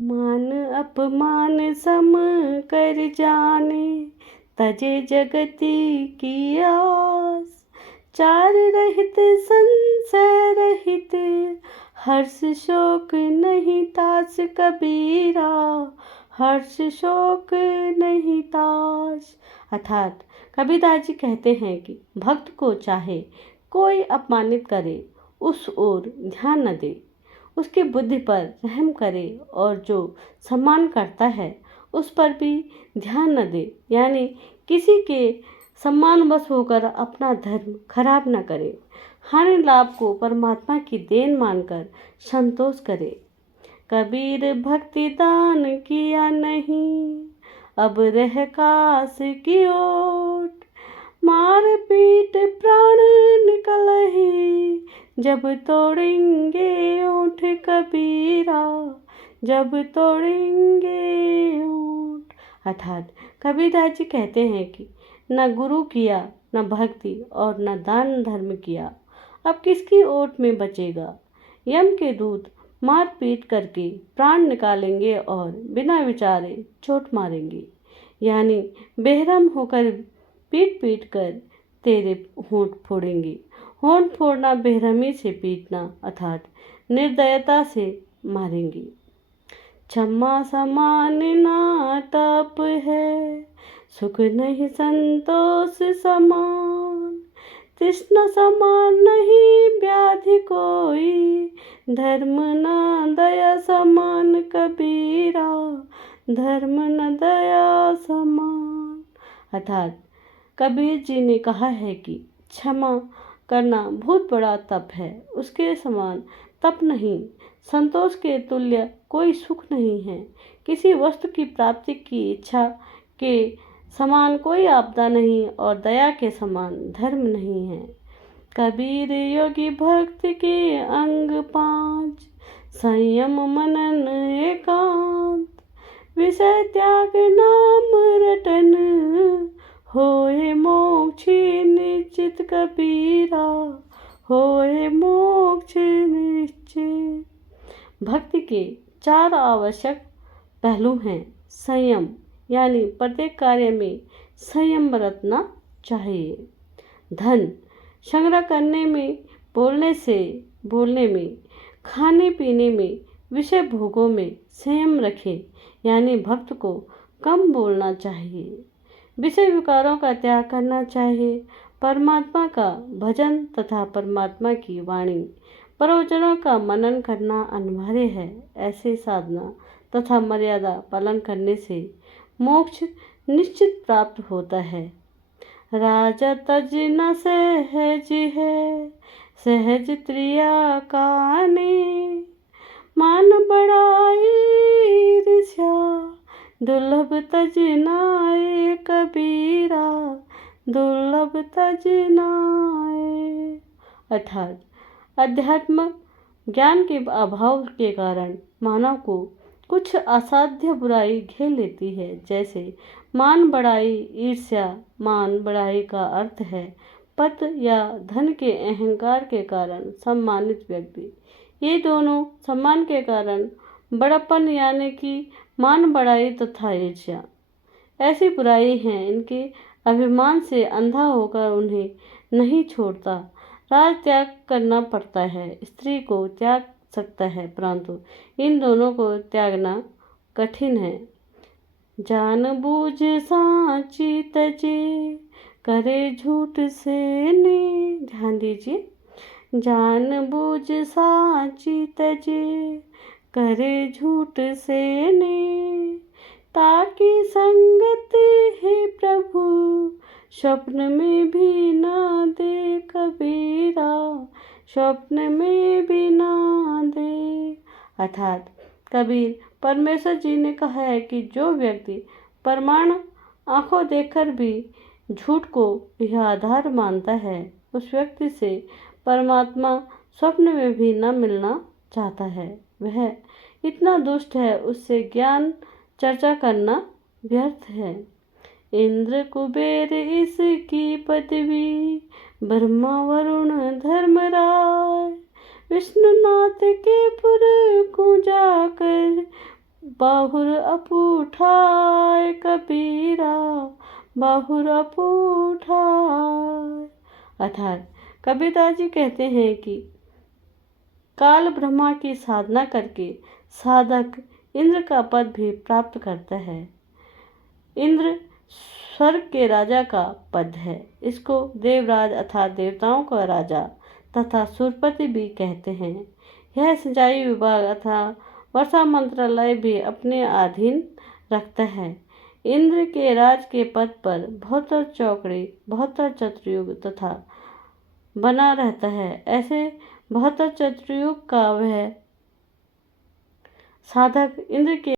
मान अपमान सम कर जाने, तजे जगति की आस। चार रहित संशय रहित, हर्ष शोक नहीं तास कबीरा, हर्ष शोक नहीं तास। अर्थात कबीरदास जी कहते हैं कि भक्त को चाहे कोई अपमानित करे, उस ओर ध्यान न दे, उसकी बुद्धि पर रहम करे, और जो सम्मान करता है उस पर भी ध्यान न दे, यानी किसी के सम्मानवश होकर अपना धर्म खराब न करे। हानि लाभ को परमात्मा की देन मानकर संतोष करे। कबीर भक्ति दान किया नहीं, अब रह काश की ओट। मार पीट प्राण निकल ही, जब तोड़ेंगे ओठ कबीरा, जब तोड़ेंगे ओठ। अर्थात कबीरदास जी कहते हैं कि न गुरु किया, न भक्ति और न दान धर्म किया, अब किसकी ओट में बचेगा। यम के दूत मार पीट करके प्राण निकालेंगे और बिना विचारे चोट मारेंगे, यानी बेरहम होकर पीट पीट कर तेरे होंठ फोड़ेंगे। होंठ फोड़ना बेरहमी से पीटना, अर्थात निर्दयता से मारेंगे। क्षमा समान ना तप है, सुख नहीं संतोष समान। तृष्णा समान नहीं व्याधि कोई, धर्म न दया समान कबीरा, धर्म न दया समान। अर्थात कबीर जी ने कहा है कि क्षमा करना बहुत बड़ा तप है, उसके समान तप नहीं। संतोष के तुल्य कोई सुख नहीं है। किसी वस्तु की प्राप्ति की इच्छा के समान कोई आपदा नहीं, और दया के समान धर्म नहीं है। कबीर योगी भक्त के अंग 5, संयम मनन एकांत। विषय त्याग नाम रटन, होए मोक्ष निश्चित कबीरा, होए मोक्ष निश्चित। भक्ति के 4 आवश्यक पहलू हैं। संयम, यानी प्रत्येक कार्य में संयम बरतना चाहिए। धन, संग्रह करने में, बोलने में, खाने पीने में, विषय भोगों में संयम रखे, यानी भक्त को कम बोलना चाहिए। विषय विकारों का त्याग करना चाहिए। परमात्मा का भजन तथा परमात्मा की वाणी प्रवचनों का मनन करना अनिवार्य है। ऐसे साधना तथा मर्यादा पालन करने से मोक्ष निश्चित प्राप्त होता है। राजा तज न सहज है, सहज त्रिया काने। मान बड़ाई ईर्ष्या, दुर्लभ तज नाए कबीरा, दुर्लभ तज नाए। अर्थात अध्यात्म ज्ञान के अभाव के कारण मानव को कुछ असाध्य बुराई घेर लेती है, जैसे मान बढ़ाई ईर्ष्या। मान बढ़ाई का अर्थ है पद या धन के अहंकार के कारण सम्मानित व्यक्ति। ये दोनों सम्मान के कारण बड़प्पन, यानी कि मान बढ़ाई तथा ईर्ष्या ऐसी बुराई हैं, इनके अभिमान से अंधा होकर उन्हें नहीं छोड़ता। राज त्याग करना पड़ता है, स्त्री को त्याग सकता है, परंतु इन दोनों को त्यागना कठिन है। जान बूझ साची तजे, करे झूठ से ने। ध्यान दीजिए, जान बूझ साची तजे, करे झूठ से ने। ताकि संगत है प्रभु, स्वप्न में भी ना दे कबीरा, स्वप्न में भी ना दे। अर्थात कबीर परमेश्वर जी ने कहा है कि जो व्यक्ति प्रमाण आंखों देखकर भी झूठ को यह आधार मानता है, उस व्यक्ति से परमात्मा स्वप्न में भी न मिलना चाहता है। वह इतना दुष्ट है, उससे ज्ञान चर्चा करना व्यर्थ है। इंद्र कुबेर इसकी पदवी, ब्रह्मा वरुण धर्मराय। विष्णुनाथ के पुर को जाकर बहुर अपूठाय कबीरा, बहुर अपूठाय। अर्थात कबीरदास जी कहते हैं कि काल ब्रह्मा की साधना करके साधक इंद्र का पद भी प्राप्त करता है। इंद्र स्वर्ग के राजा का पद है। इसको देवराज अर्थात देवताओं का राजा तथा सुरपति भी कहते हैं। यह सिंचाई विभाग अर्थात वर्षा मंत्रालय भी अपने अधीन रखता है। इंद्र के राज के पद पर 72 चौकड़ी 72 चतुर्युग तथा बना रहता है। ऐसे 72 चतुर्युग का वह साधक इंद्र के